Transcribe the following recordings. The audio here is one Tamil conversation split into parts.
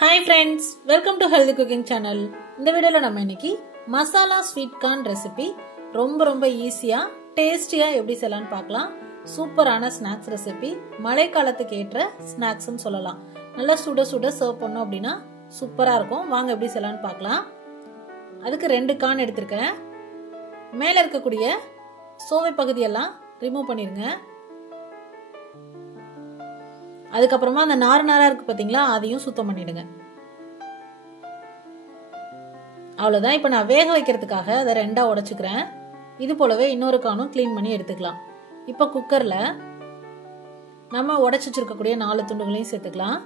Hi friends, welcome to Healthy Cooking Channel. இந்த வீடியோல நம்ம இன்னைக்கு மசாலா ஸ்வீட் கார்ன் ரெசிபி ரொம்ப ஈஸியா டேஸ்டியா எப்படி செய்யலாம்னு பார்க்கலாம். சூப்பரான ஸ்நாக்ஸ் ரெசிபி, மழை காலத்துக்கு ஏற்ற ஸ்நாக்ஸ்னு சொல்லலாம். நல்லா சுட சர்வ் பண்ணோம் அப்படினா சூப்பரா இருக்கும். வாங்க எப்படி செய்யலாம்னு பார்க்கலாம். அதுக்கு 2 கார்ன் எடுத்துர்க்கேன். மேல இருக்கக்கூடிய சோவை பகுதியெல்லாம் ரிமூவ் பண்ணிருங்க. அதுக்கு அப்புறமா அந்த நாரா இருக்கு பாத்தீங்களா, அதையும் சுத்தம் பண்ணிடுங்க. அவ்வளவுதான். இப்போ நான் வேக வைக்கிறதுக்காக அதை 2ஆ உடைச்சுக்கிறேன். இது போலவே இன்னொரு கானும் க்ளீன் பண்ணி எடுத்துக்கலாம். இப்போ குக்கர்ல நம்ம உடைச்சு வச்சிருக்கக்கூடிய 4 துண்டுகளையும் சேர்த்துக்கலாம்.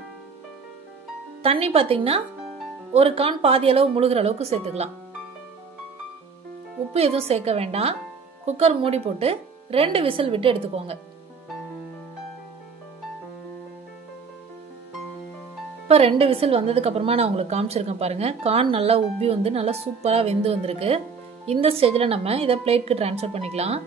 தண்ணி பாத்தீங்கன்னா ஒரு கான் பாதி அளவு முழுகிற அளவுக்கு சேர்த்துக்கலாம். உப்பு எதுவும் சேர்க்க வேண்டாம். குக்கர் மூடி போட்டு 2 விசில் விட்டு எடுத்துக்கோங்க. இப்போ 2 விசில் வந்ததுக்கு அப்புறமா நான் உங்களுக்கு காமிச்சிருக்கேன் பாருங்க. கார்ன் நல்லா உப்பி வந்து நல்லா சூப்பரா வெந்து வந்திருக்கு. இந்த ஸ்டேஜ்ல நம்ம இதை பிளேட்க்கு ட்ரான்ஸ்ஃபர் பண்ணிக்கலாம்.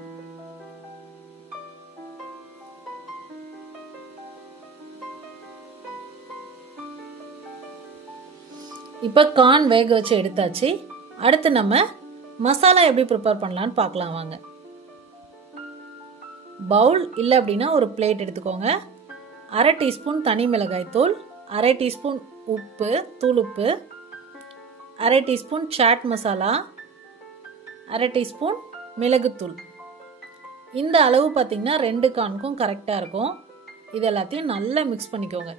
இப்போ கார்ன் வேக வச்சு எடுத்தாச்சு. அடுத்து நம்ம மசாலா எப்படி ப்ரிப்பேர் பண்ணலாம்னு பார்க்கலாம் வாங்க. பவுல் இல்ல அப்படின்னா ஒரு பிளேட் எடுத்துக்கோங்க. 1/2 டீஸ்பூன் தனி மிளகாய் தூள், 1/2 டீஸ்பூன் உப்பு, தூள் உப்பு, 1/2 டீஸ்பூன் சாட் மசாலா, 1/2 டீஸ்பூன் மிளகுத்தூள். இந்த அளவு பார்த்தீங்கன்னா 2 கார்னுக்கும் கரெக்டா இருக்கும். இது எல்லாத்தையும் நல்லா மிக்ஸ் பண்ணிக்கோங்க.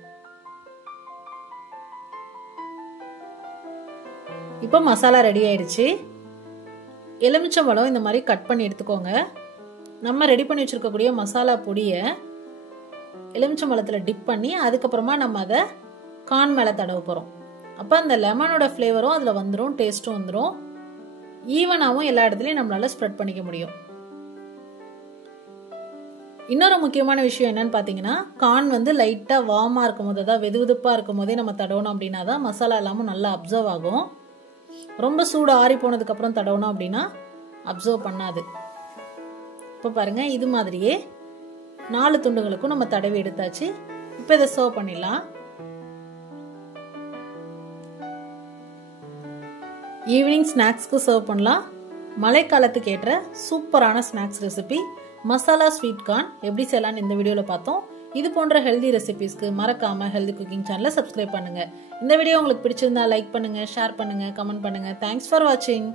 இப்போ மசாலா ரெடி ஆயிடுச்சு. எலுமிச்சம்பழம் இந்த மாதிரி கட் பண்ணி எடுத்துக்கோங்க. நம்ம ரெடி பண்ணி வச்சிருக்கக்கூடிய மசாலா பொடியை எலுமிச்சம்பழத்துல டிப் பண்ணி அதுக்கப்புறமா நம்ம அதை கார்ன் மேல தடவ போறோம். அப்ப அந்த லெமனோட ஃப்ளேவரும் அதுல வந்துடும், டேஸ்டும் வந்துடும். ஈவனாவும் எல்லா இடத்துலயும் நம்மளால ஸ்ப்ரெட் பண்ணிக்க முடியும். இன்னொரு முக்கியமான விஷயம் என்னன்னு பாத்தீங்கன்னா, கார்ன் வந்து லைட்டா வார்மா இருக்கும் போது, அதாவது வெதுவெதுப்பா இருக்கும் போதே நம்ம தடவணும் அப்படின்னா தான் மசாலா எல்லாமும் நல்லா அப்சர்வ் ஆகும். ரொம்ப சூடு ஆறி போனதுக்கு அப்புறம் தடவணும் அப்படின்னா அப்சர்வ் பண்ணாது. இப்ப பாருங்க, இது மாதிரியே 4 துண்டுகளுக்கும் நம்ம தடவி எடுத்தாச்சு. இப்ப இதை சர்வ் பண்ணிடலாம். ஈவினிங் ஸ்நாக்ஸ்க்கு சர்வ் பண்ணலாம். மழைக்காலத்துக்கு ஏற்ற சூப்பரான snacks recipe masala sweet corn எப்படி செய்யலாம்னு இந்த வீடியோல பார்த்தோம். இது போன்ற ஹெல்தி ரெசிபிஸ்க்கு மறக்காம ஹெல்தி குக்கிங் சேனலை சப்ஸ்கிரைப் பண்ணுங்க. இந்த வீடியோ உங்களுக்கு பிடிச்சிருந்தா லைக் பண்ணுங்க, ஷேர் பண்ணுங்க, கமெண்ட் பண்ணுங்க. தேங்க்ஸ் ஃபார் வாட்சிங்.